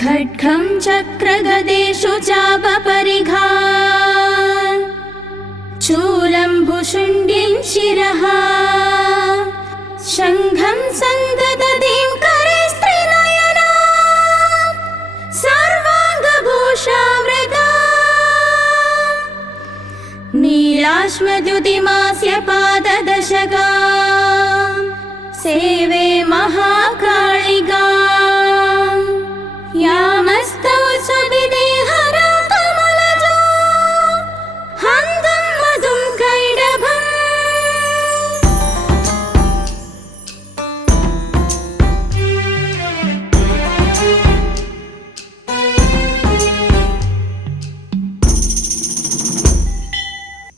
खड्गं चक्रगदेषु चापपरिघा चूलं भुशुण्डिं शिरः शङ्खं सन्ददतीं करे स्त्रीनयना सर्वाङ्गभूषामृता नीलाश्मद्युतिमास्य पाददशका सेवे महाकालिका यामस्तौ सुविदेहरा कमलजो हन्तं मधुं कैडभम्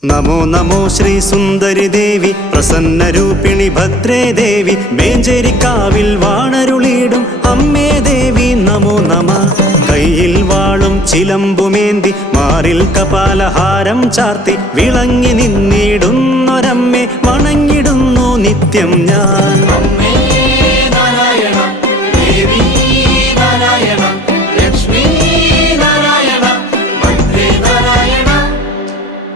नमो नमो श्री सुंदरी देवी प्रसन्नरूपिणी भद्रे देवी മേഞ്ചേരിക്കാവിൽ വാണരുളിയിടും അമ്മേ ദേവി നമോ നമ കയ്യിൽ വാളും ചിലമ്പുമേന്തി മാറിൽ കപാലഹാരം ചാർത്തി വിളങ്ങി നിന്നിടുന്നൊരമ്മേ വണങ്ങിടുന്നു നിത്യം ഞാൻ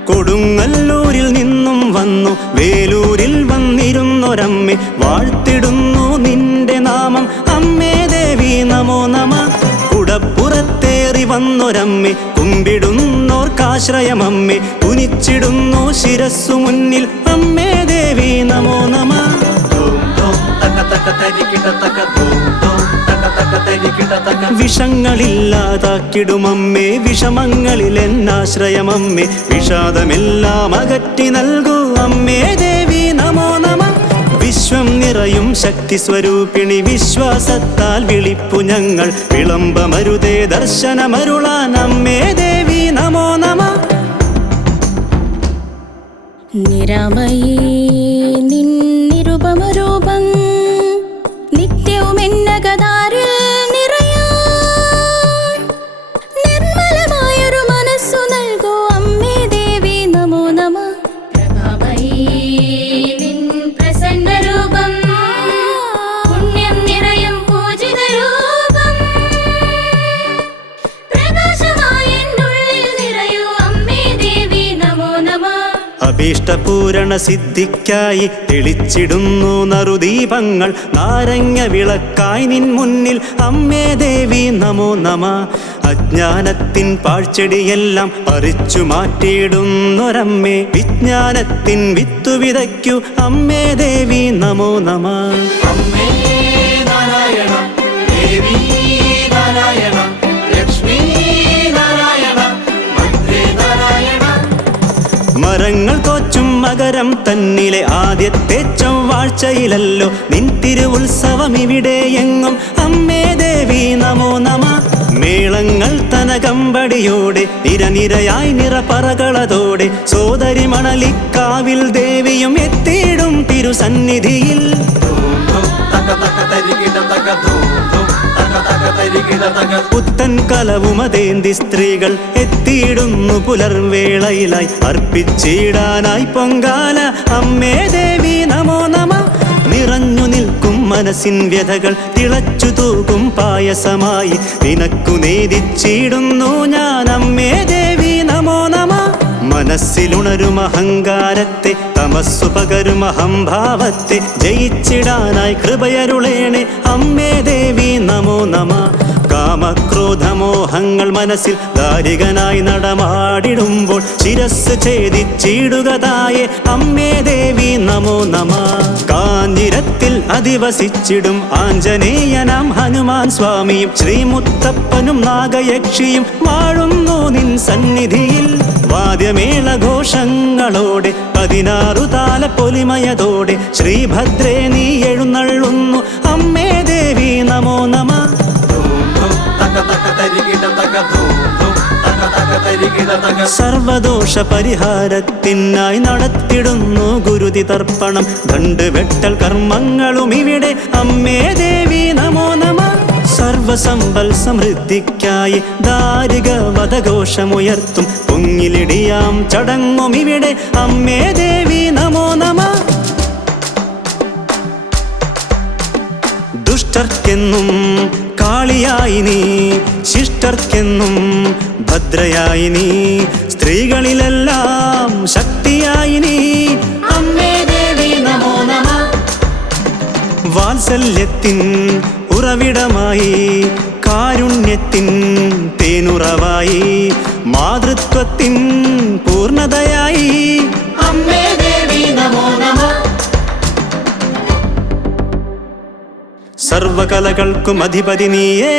കൊടുങ്ങല്ലൂരിൽ നിന്നും വന്നു വേലൂരിൽ വന്നിരുന്നൊരമ്മേ വാഴ്ത്തിടുന്നു നിന്റെ നാമം അമ്മേ ദേവി നമോ നമ കുടപ്പുറത്തേറി വന്നൊരമ്മേ കുമ്പിടുന്നോർക്കാശ്രയമമ്മേ കുനിച്ചിടുന്നു ശിരസ്സു മുന്നിൽ അമ്മേ ദേവി നമോ നമ വിഷങ്ങളില്ലാതാക്കിടുമമ്മേ വിഷമങ്ങളിൽ എന്നാശ്രയമമ്മേ വിഷാദമെല്ലാം അകറ്റി നൽകൂ അമ്മേ ദേവി നമോ നമ വിശ്വം നിറയും ശക്തി സ്വരൂപിണി വിശ്വാസത്താൽ വിളിപ്പു ഞങ്ങൾ വിളംബമരുതേ ദർശനമരുളാൻ അമ്മേ ദേവി നമോ നമ നിരാമയീ നിന്നിരുപമരൂപം നിത്യവും എന്നകതാരിൽ നിറയാൻ നിർമ്മലമായൊരു മനസ്സു നൽകൂ അമ്മേ ദേവി നമോ നമ പ്രഭാമയീ നിൻ പ്രസന്നരൂപം പുണ്യം നിറയും പൂജിത രൂപം പ്രകാശമായി എന്നുള്ളിൽ നിറയൂ അമ്മേ ദേവി നമോ നമ അഭീഷ്ടപൂരണ സിദ്ധിക്കായി തെളിച്ചിടുന്നു നറുദീപങ്ങൾ നാരങ്ങ വിളക്കായി നിൻ മുന്നിൽ അമ്മേ ദേവി നമോ നമ അജ്ഞാനത്തിൻ പാഴ്ചെടിയെല്ലാം പറിച്ചു മാറ്റിയിടുന്നൊരമ്മേ വിജ്ഞാനത്തിൻ വിത്തു വിതയ്ക്കൂ അമ്മേ ദേവി നമോ നമ അമ്മേ നാരായണ ദേവി നാരായണ ലക്ഷ്മി നാരായണ ഭദ്രേ നാരായണ മരങ്ങൾ തോച്ചും മകരം തന്നിലെ ആദ്യത്തെ ചൊവ്വാഴ്ചയിലല്ലോ നിൻ തിരുവുത്സവം ഇവിടെ എങ്ങും അമ്മേ ദേവി നമോ നമ മേളങ്ങൾ തനകമ്പടിയോടെ നിരനിരയായി നിറപ്പറകളതോടെ സോദരി മണലിക്കാവിൽ ദേവിയും എത്തിയിടും തിരുസന്നിധിയിൽ പുത്തൻ കലവുമതേന്തി സ്ത്രീകൾ എത്തിയിടുന്നു പുലർവേളയിലായി അർപ്പിച്ചിടാനായി പൊങ്കാല അമ്മേ ദേവി നമോ നമ നിറഞ്ഞു നിൽക്കും മനസ്സിൻ വ്യഥകൾ തിളച്ചു തൂകും പായസമായി നിനക്കു നേദിച്ചിടുന്നു ഞാൻ അമ്മേ ദേവി നമോ നമ മനസ്സിലുണരും അഹങ്കാരത്തെ തമസ്സു പകരും അഹംഭാവത്തെ ജയിച്ചിടാനായി കൃപയരുളേണേ അമ്മേ ദേവി നമോ നമ കാമക്രോധമോഹങ്ങൾ മനസ്സിൽ ദാരികനായി നടമാടിടുമ്പോൾ ശിരസ് ഛേദിച്ചിടുകതായേ അമ്മേ ദേവി നമോ നമ കാഞ്ഞിരത്തിൽ അധിവസിച്ചിടും ആഞ്ജനേയനാം ഹനുമാൻ സ്വാമിയും ശ്രീമുത്തപ്പനും നാഗയക്ഷിയും വാഴുന്നു നിൻ സന്നിധിയിൽ വാദ്യമേളഘോഷങ്ങളോടെ 16 താല പൊലിമയതോടെ ശ്രീഭദ്രേ നീ എഴുന്നള്ളുന്നു അമ്മേ ദേവി നമോ നമ സർവദോഷ പരിഹാരത്തിനായി നടത്തിടുന്നു ഗുരുതി തർപ്പണം ദണ്ഡുവെട്ടൽ കർമ്മങ്ങളും ഇവിടെ അമ്മേ ദേവി നമോ നമ സർവസമ്പൽ സമൃദ്ധിക്കായി ദാരിക വധഘോഷമുയർത്തും പൊങ്ങിലിടിയാം ചടങ്ങും ഇവിടെ അമ്മേ ദേവി നമോ നമ ഭക്തർക്കെന്നും കാളിയായി നീ, ശിഷ്ടർക്കെന്നും ഭദ്രയായി നീ, സ്ത്രീകളിലെല്ലാം ശക്തിയായി നീ. അമ്മേ ദേവി നമോ നമ. വാത്സല്യത്തിൻ ഉറവിടമായി, കാരുണ്യത്തിൻ തേനുറവായി, മാതൃത്വത്തിൻ പൂർണ്ണതയായി. അമ്മേ ദേവി നമോ നമ. സർവകലകൾക്കും അധിപതി നീയേ,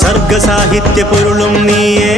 സർഗസാഹിത്യ പൊരുളും നീയേ.